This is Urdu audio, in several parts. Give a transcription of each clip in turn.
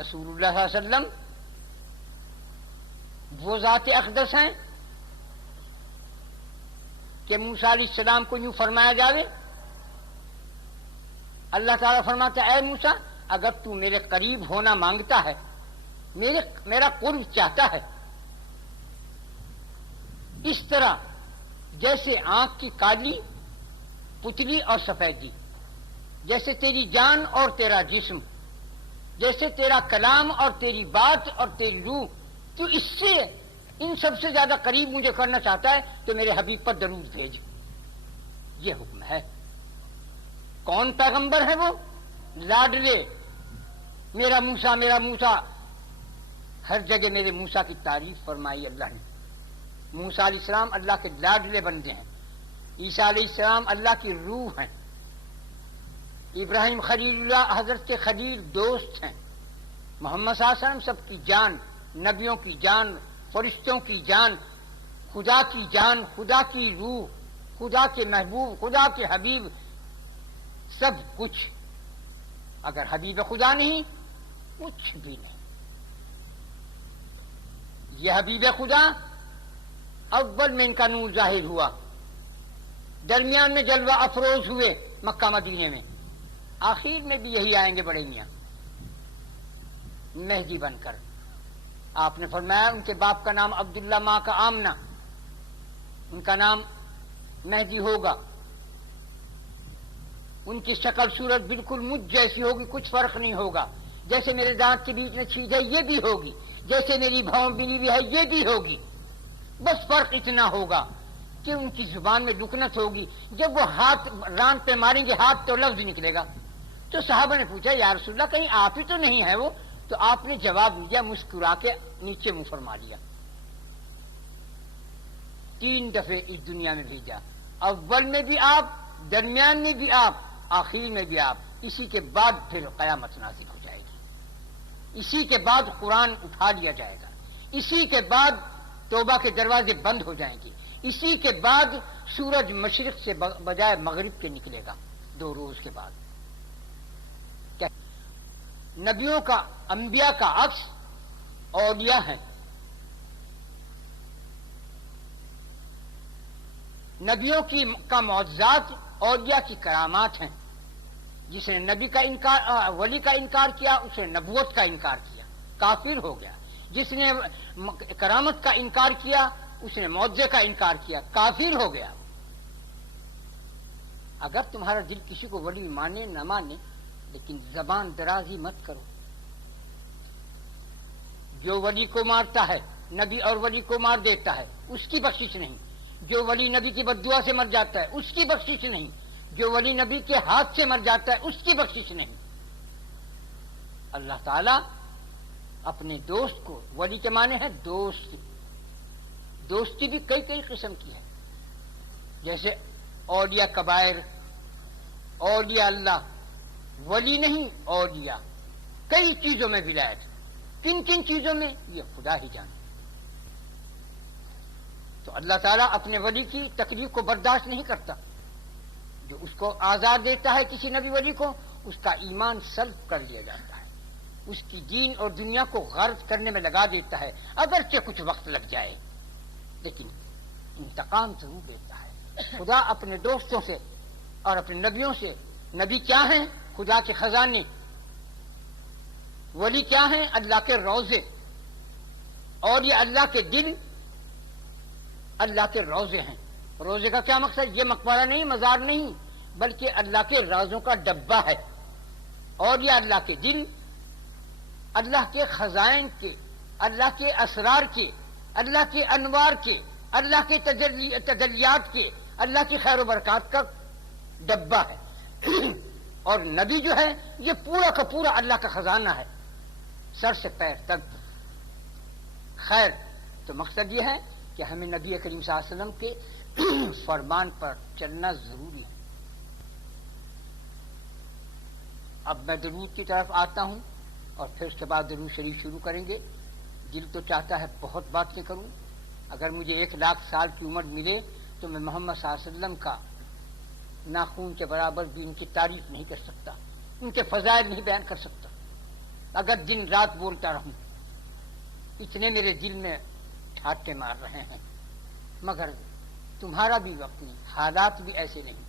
رسول اللہ صلی اللہ علیہ وسلم وہ ذات اقدس ہیں کہ موسیٰ علیہ السلام کو یوں فرمایا جاوے. اللہ تعالیٰ فرماتا ہے اے موسیٰ اگر تو میرے قریب ہونا مانگتا ہے، میرا قرب چاہتا ہے، اس طرح جیسے آنکھ کی کالی پتلی اور سفیدی، جیسے تیری جان اور تیرا جسم، جیسے تیرا کلام اور تیری بات اور تیری روح، تو اس سے ان سب سے زیادہ قریب مجھے کرنا چاہتا ہے تو میرے حبیب پر درود بھیج. یہ حکم ہے. کون پیغمبر ہے وہ؟ لاڈلے میرا موسیٰ، میرا موسیٰ. ہر جگہ میرے موسیٰ کی تعریف فرمائی اللہ نے. موسیٰ علیہ السلام اللہ کے لاڈلے بندے ہیں. عیسیٰ علیہ السلام اللہ کی روح ہیں. ابراہیم خلیل اللہ حضرت خلیل دوست ہیں. محمد صلی اللہ علیہ وسلم سب کی جان، نبیوں کی جان، فرشتوں کی جان، خدا کی جان، خدا کی روح، خدا کے محبوب، خدا کے حبیب، سب کچھ. اگر حبیب خدا نہیں کچھ بھی نہیں. یہ حبیب خدا اول میں ان کا نور ظاہر ہوا، درمیان میں جلوہ افروز ہوئے مکہ مدینے میں، آخر میں بھی یہی آئیں گے بڑے میاں مہدی بن کر. آپ نے فرمایا ان کے باپ کا نام عبداللہ، ماں کا آمنہ، ان کا نام مہدی ہوگا. ان کی شکل صورت بالکل مجھ جیسی ہوگی، کچھ فرق نہیں ہوگا. جیسے میرے دانت کے بیچ میں چھید ہے یہ بھی ہوگی، جیسے میری بھاؤں بنی ہوئی ہے یہ بھی ہوگی. بس فرق اتنا ہوگا کہ ان کی زبان میں لکنت ہوگی. جب وہ ہاتھ ران پہ ماریں گے ہاتھ تو لفظ نکلے گا. تو صحابہ نے پوچھا یا رسول اللہ کہیں آپ ہی تو نہیں ہے وہ؟ تو آپ نے جواب دیا، مسکرا کے نیچے منہ فرما لیا. 3 دفعے اس دنیا میں بھیجا، اول میں بھی آپ، درمیان میں بھی آپ، آخر میں بھی آپ. اسی کے بعد پھر قیامت نازل ہو جائے گی. اسی کے بعد قرآن اٹھا لیا جائے گا. اسی کے بعد توبہ کے دروازے بند ہو جائیں گے. اسی کے بعد سورج مشرق سے بجائے مغرب کے نکلے گا 2 روز کے بعد. نبیوں کا، انبیاء کا عکس اولیاء ہیں. نبیوں کا معجزات اولیاء کی کرامات ہیں. جس نے نبی کا انکار، ولی کا انکار کیا اس نے نبوت کا انکار کیا، کافر ہو گیا. جس نے کرامت کا انکار کیا اس نے معجزے کا انکار کیا، کافر ہو گیا. اگر تمہارا دل کسی کو ولی مانے نہ مانے، لیکن زبان درازی مت کرو. جو ولی کو مارتا ہے، نبی اور ولی کو مار دیتا ہے، اس کی بخشش نہیں. جو ولی نبی کی بددعا سے مر جاتا ہے اس کی بخشش نہیں. جو ولی نبی کے ہاتھ سے مر جاتا ہے اس کی بخشش نہیں. اللہ تعالیٰ اپنے دوست کو، ولی کے معنی ہے دوست. دوستی بھی کئی قسم کی ہے. جیسے اولیاء کبائر، اولیاء اللہ، ولی نہیں اولیاء. کئی چیزوں میں ولایت، کن کن چیزوں میں یہ خدا ہی جانے. تو اللہ تعالیٰ اپنے ولی کی تکلیف کو برداشت نہیں کرتا. جو اس کو آزاد دیتا ہے کسی نبی ولی کو، اس کا ایمان سلب کر لیا جاتا ہے، اس کی دین اور دنیا کو غرض کرنے میں لگا دیتا ہے. اگرچہ کچھ وقت لگ جائے لیکن انتقام ضرور دیتا ہے. خدا اپنے دوستوں سے اور اپنے نبیوں سے، نبی کیا ہیں؟ خدا کے خزانے. ولی کیا ہیں؟ اللہ کے روزے. اور یہ اللہ کے دل، اللہ کے روزے ہیں. روزے کا کیا مقصد؟ یہ مقبرہ نہیں، مزار نہیں، بلکہ اللہ کے رازوں کا ڈبہ ہے. اور یہ اللہ کے دل، اللہ کے خزائن کے، اللہ کے اسرار کے، اللہ کے انوار کے، اللہ کے تجلیات کے، اللہ کی خیر و برکات کا ڈبہ ہے. اور نبی جو ہے یہ پورا کا پورا اللہ کا خزانہ ہے، سر سے پیر تک. خیر، تو مقصد یہ ہے کہ ہمیں نبی کریم صلی اللہ علیہ وسلم کے فرمان پر چلنا ضروری ہے. اب میں درود کی طرف آتا ہوں اور پھر اس کے بعد درود شریف شروع کریں گے. دل تو چاہتا ہے بہت باتیں کروں. اگر مجھے 1,00,000 سال کی عمر ملے تو میں محمد صلی اللہ علیہ وسلم کا ناخون کے برابر بھی ان کی تعریف نہیں کر سکتا، ان کے فضائل نہیں بیان کر سکتا. اگر دن رات بولتا رہوں، اتنے میرے دل میں ٹھاٹے مار رہے ہیں، مگر تمہارا بھی وقت نہیں، حالات بھی ایسے نہیں،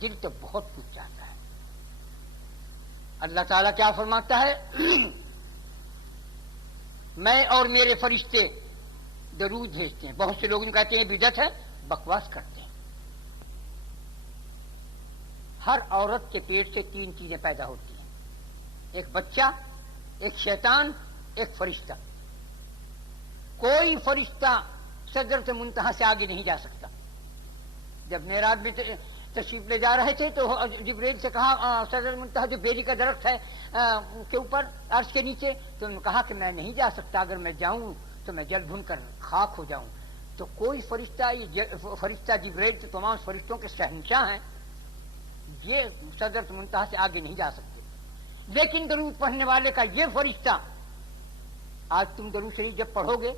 دل تو بہت کچھ چاہتا ہے۔ اللہ تعالیٰ کیا فرماتا ہے؟ میں اور میرے فرشتے درود بھیجتے ہیں۔ بہت سے لوگ کہتے ہیں بدعت ہے، بکواس کرتے ہیں۔ ہر عورت کے پیٹ سے 3 چیزیں پیدا ہوتی ہیں، ایک بچہ، ایک شیطان، ایک فرشتہ۔ کوئی فرشتہ سدرۃ منتہا سے آگے نہیں جا سکتا۔ جب معراج میں تشریف لے جا رہے تھے تو جبریل سے کہا سدرۃ منتہا جو بیری کا درخت ہے کے اوپر عرش کے نیچے، تو انہوں نے کہا کہ میں نہیں جا سکتا، اگر میں جاؤں تو میں جل بھن کر خاک ہو جاؤں۔ تو کوئی فرشتہ جبریل تو تمام فرشتوں کے شہنشاہ ہیں، یہ سدرۃ منتہا سے آگے نہیں جا سکتے۔ لیکن درود پڑھنے والے کا یہ فرشتہ، آج تم درود شریف جب پڑھو گے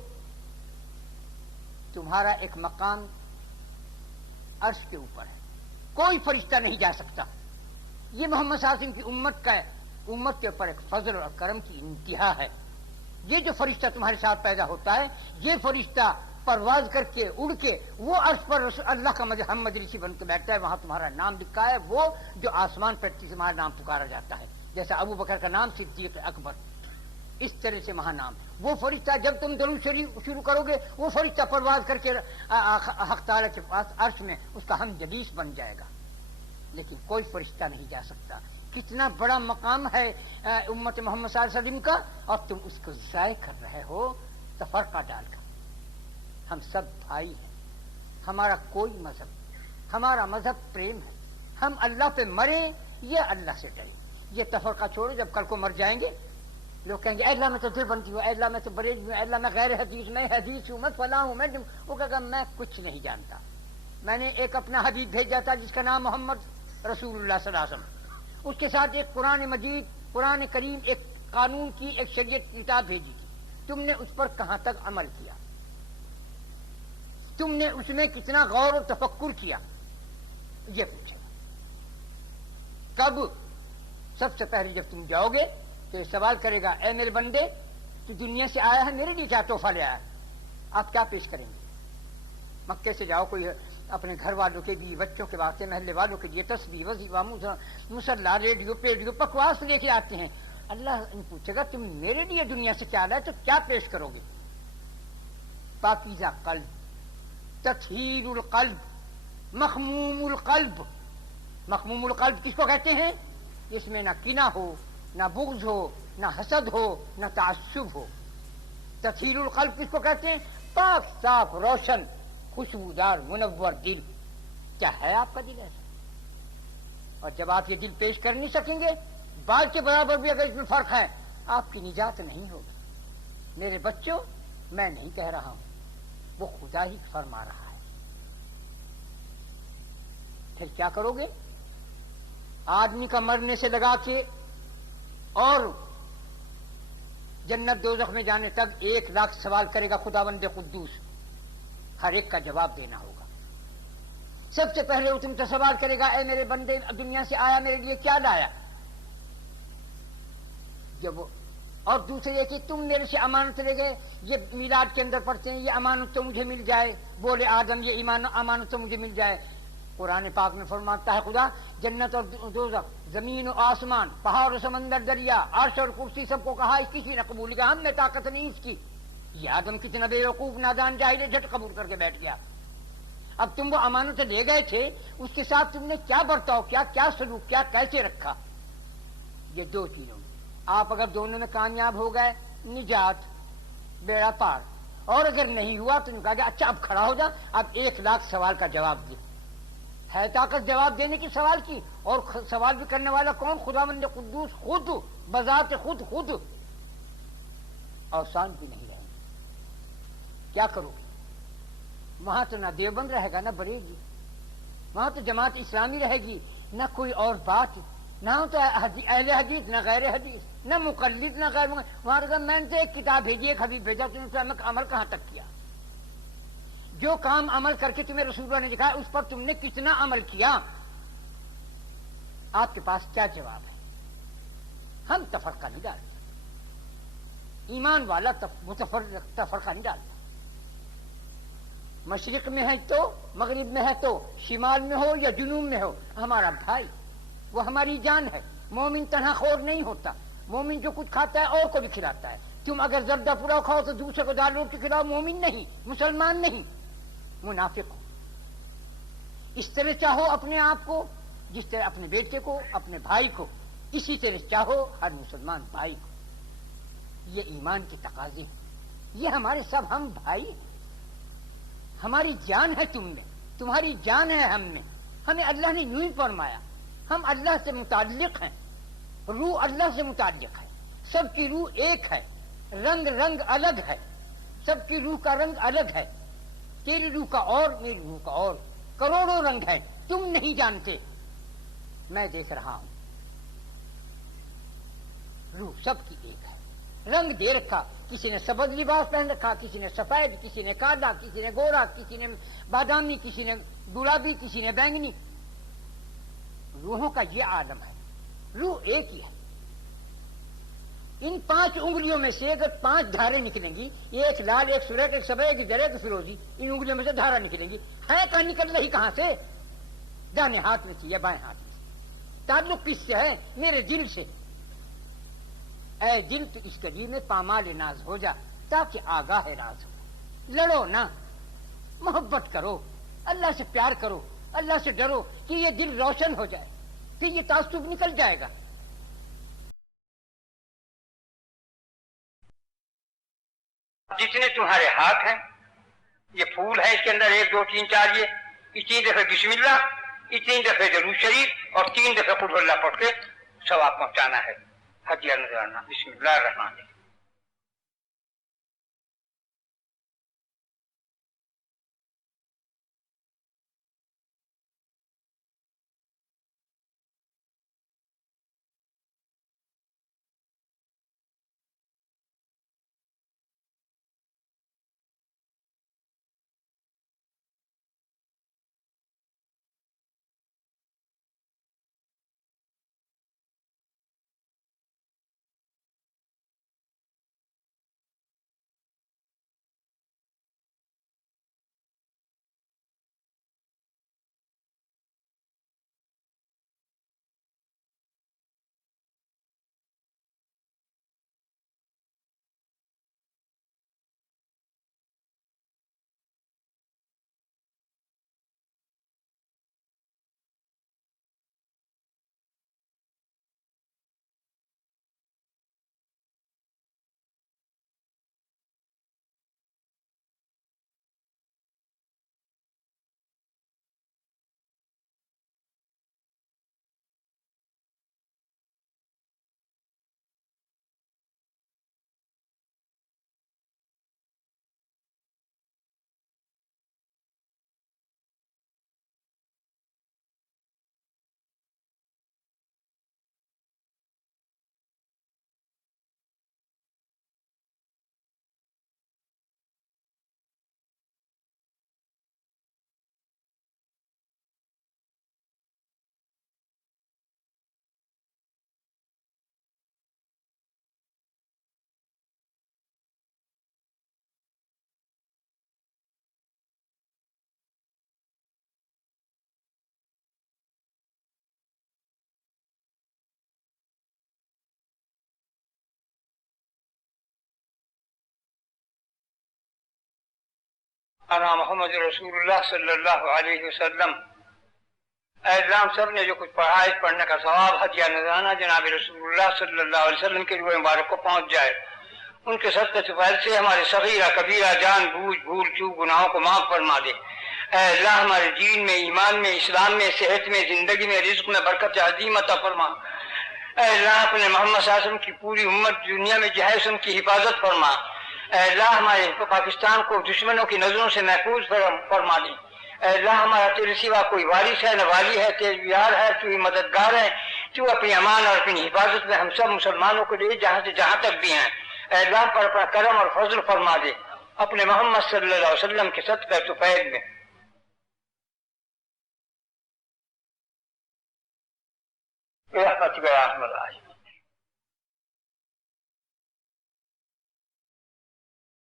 تمہارا ایک مقام عرش کے اوپر ہے، کوئی فرشتہ نہیں جا سکتا۔ یہ محمد صلی اللہ علیہ وسلم کی امت کا ہے، امت کے اوپر ایک فضل اور کرم کی انتہا ہے۔ یہ جو فرشتہ تمہارے ساتھ پیدا ہوتا ہے، یہ فرشتہ پرواز کر کے اڑ کے وہ عرش پر اللہ کا ہم مجلسی بن کے بیٹھتا ہے، وہاں تمہارا نام لکھا ہے، وہ جو آسمان پر تمہارا نام پکارا جاتا ہے، جیسا ابو بکر کا نام صدیق اکبر، اس طرح سے وہاں نام۔ وہ فرشتہ جب تم درود شریف شروع کرو گے، وہ فرشتہ پرواز کر کے حق تعالیٰ کے پاس عرش میں اس کا ہم جلیس بن جائے گا، لیکن کوئی فرشتہ نہیں جا سکتا۔ کتنا بڑا مقام ہے امت محمد صلی اللہ علیہ وسلم کا، اور تم اس کو ضائع کر رہے ہو تفرقہ ڈال کر۔ ہم سب بھائی ہیں، ہمارا کوئی مذہب، ہمارا مذہب پریم ہے، ہم اللہ پہ مریں یا اللہ سے ڈریں۔ یہ تفرقہ چھوڑو، جب کل کو مر جائیں گے لوگ کہیں گے اے اللہ میں تو دل بنتی ہوں، اے اللہ میں تو بریج ہوں، اے اللہ میں غیر حدیث، میں حدیث ہوں، میں فلاں ہوں، وہ کہے گا میں کچھ نہیں جانتا۔ میں نے ایک اپنا حبیب بھیجا تھا جس کا نام محمد رسول اللہ صلی اللہ علیہ وسلم، اس کے ساتھ ایک قرآن مجید، قرآن کریم، ایک قانون کی ایک شریعت کتاب بھیجی تھی۔ تم نے اس پر کہاں تک عمل کیا؟ تم نے اس میں کتنا غور و تفکر کیا؟ یہ پوچھے گا۔ کب؟ سب سے پہلے جب تم جاؤ گے تو یہ سوال کرے گا اے میرے بندے، تو دنیا سے آیا ہے، میرے لیے کیا تحفہ لے آیا ہے؟ آپ کیا پیش کریں گے؟ مکے سے جاؤ، کوئی اپنے گھر والوں کے بھی، بچوں کے واسطے، محلے والوں کے لیے تسبیح، وظیفہ، مصلی، ریڈیو پیڈیو بکواس لے کے آتے ہیں۔ اللہ ان پوچھے گا تم میرے لیے دنیا سے کیا لائے، تو کیا پیش کرو گے؟ پاکیزہ قلب، تطہیر القلب، مخموم القلب۔ مخموم القلب کس کو کہتے ہیں؟ جس میں نہ کینہ ہو، نہ بغض ہو، نہ حسد ہو، نہ تعصب ہو۔ تطہیر القلب کس کو کہتے ہیں؟ پاک صاف روشن خوشبودار منور دل۔ کیا ہے آپ کا دل ایسا؟ اور جب آپ یہ دل پیش کر نہیں سکیں گے، بال کے برابر بھی اگر اس میں فرق ہے، آپ کی نجات نہیں ہوگی۔ میرے بچوں، میں نہیں کہہ رہا ہوں، وہ خدا ہی فرما رہا ہے۔ پھر کیا کرو گے؟ آدمی کا مرنے سے لگا کے اور جنت دوزخ میں جانے تک 1,00,000 سوال کرے گا خداوند قدوس، ہر ایک کا جواب دینا ہوگا۔ سب سے پہلے وہ تم سے سوال کرے گا اے میرے بندے، دنیا سے آیا میرے لیے کیا لایا؟ جب اور دوسرے یہ کہ تم میرے سے امانت لے گئے، یہ میلاد کے اندر پڑھتے ہیں یہ امانت تو مجھے مل جائے، بولے آدم یہ امانت تو مجھے مل جائے۔ قرآن پاک میں فرماتا ہے خدا، جنت اور دوزخ، زمین و آسمان، پہاڑ و سمندر، دریا، عرش اور کرسی، سب کو کہا، کسی نے قبول کیا، ہم نے طاقت نہیں اس کی۔ یہ آدم کتنا بے وقوف نادان جاہل ہے، جھٹ قبول کر کے بیٹھ گیا۔ اب تم وہ امانت لے گئے تھے، اس کے ساتھ تم نے کیا برتاؤ کیا سلوک کیا، کیسے رکھا؟ یہ 2 چیزوں میں آپ اگر دونوں میں کامیاب ہو گئے، نجات، بیڑا پار۔ اور اگر نہیں ہوا تو کہا گیا اچھا اب کھڑا ہو جا، اب 1,00,000 سوال کا جواب دے۔ ہے طاقت جواب دینے کی سوال کی، اور سوال بھی کرنے والا کون؟ خداوند قدوس خود، بذات خود آسان بھی نہیں رہے گا۔ کیا کرو گے؟ وہاں تو نہ دیوبند رہے گا، نہ بریلی، وہاں تو جماعت اسلامی رہے گی، نہ کوئی اور بات، نہ تو اہل حدیث، نہ غیر حدیث، نہ مقلد، نہ غیر مقلد۔ وہاں تو میں نے ایک کتاب بھیجی، ایک حدیث بھیجا، تم نے عمل کہاں تک کیا؟ جو کام عمل کر کے تمہیں رسول اللہ نے دکھایا، اس پر تم نے کتنا عمل کیا؟ آپ کے پاس کیا جواب ہے؟ ہم تفرقہ نہیں ڈالتے، ایمان والا تفرقہ نہیں ڈالتا. مشرق میں ہے تو مغرب میں ہے تو شمال میں ہو یا جنوب میں ہو ہمارا بھائی، وہ ہماری جان ہے. مومن تنہا خور نہیں ہوتا. مومن جو کچھ کھاتا ہے اور کو بھی کھلاتا ہے. تم اگر زردہ پورا کھاؤ تو دوسرے کو دال روٹی کھلاؤ، مومن نہیں، مسلمان نہیں، منافق ہو. اس طرح چاہو اپنے آپ کو جس طرح اپنے بیٹے کو، اپنے بھائی کو، اسی طرح چاہو ہر مسلمان بھائی کو. یہ ایمان کی تقاضے ہیں. یہ ہمارے سب ہم بھائی ہیں. ہماری جان ہے تم میں، تمہاری جان ہے ہم میں. ہمیں اللہ نے یوں ہی فرمایا. ہم اللہ سے متعلق ہیں، روح اللہ سے متعلق ہے. سب کی روح ایک ہے، رنگ الگ ہے. سب کی روح کا رنگ الگ ہے. تیری روح کا اور، میری روح کا اور. کروڑوں رنگ ہیں، تم نہیں جانتے، میں دیکھ رہا ہوں. روح سب کی ایک ہے. رنگ دے رکھا، کسی نے سبز لباس پہن رکھا، کسی نے سفید، کسی نے کالا، کسی نے گورا، کسی نے بادامی، کسی نے گلابی، کسی نے بینگنی. روحوں کا یہ عالم ہے. روح ایک ہی ہے. ان 5 انگلیوں میں سے اگر 5 دھاریں نکلیں گی، ایک لال، ایک سرخ، ایک سفید، ایک زرد، ایک فیروزی، ان انگلیوں میں سے دھارا نکلیں گی. ہے کہاں نکل رہی، کہاں سے؟ دانے ہاتھ میں سے یا بائیں ہاتھ میں سے. تعلق کس سے ہے؟ میرے دل سے. اے دل تو اس قدیم میں پامال ناز ہو جا تاکہ آگاہ راز ہو. لڑو نہ، محبت کرو، اللہ سے پیار کرو، اللہ سے ڈرو کہ یہ دل روشن ہو جائے، پھر یہ تعصب نکل جائے گا. جتنے تمہارے ہاتھ ہیں یہ پھول ہے، اس کے اندر 1 2 3 4 یہ 3 دفعہ بسم اللہ، یہ 3 دفعہ درود شریف اور 3 دفعہ قل اللہ پڑھ کے ثواب پہنچانا ہے. ہدیہ نذرانہ. بسم اللہ الرحمن الرحیم. انا محمد رسول اللہ صلی اللہ علیہ وسلم. اے اللہ، سب نے جو کچھ پڑھا ہے پڑھنے کا ثواب ہدیہ نذرانہ جناب رسول اللہ صلی اللہ علیہ وسلم کے روح مبارک کو پہنچ جائے. ان کے صدقے سے فیض سے ہمارے صغیرہ کبیرہ جان بوجھ بھول چوک گناہوں کو معاف فرما دے. اے اللہ، ہمارے دین میں، ایمان میں، اسلام میں، صحت میں، زندگی میں، رزق میں برکت عظیم عطا فرما. اے اللہ، اپنے محمد صلی اللہ علیہ وسلم کی پوری امت دنیا میں جو ہے ان کی حفاظت فرما. اے اللہ، ہمارے پاکستان کو دشمنوں کی نظروں سے محفوظ فرما دے. اے اللہ، ہمارا تیرے سوا کوئی وارث ہے نہ والی ہے، تیرے یار ہے، تو ہی مددگار ہے. تو اپنی امان اور اپنی حفاظت میں ہم سب مسلمانوں کو دے جہاں سے جہاں تک بھی ہیں. اے اللہ، پر اپنا کرم اور فضل فرما دے اپنے محمد صلی اللہ علیہ وسلم کے صدقہ طفیل میں. برحمتک یا ارحم الراحمین.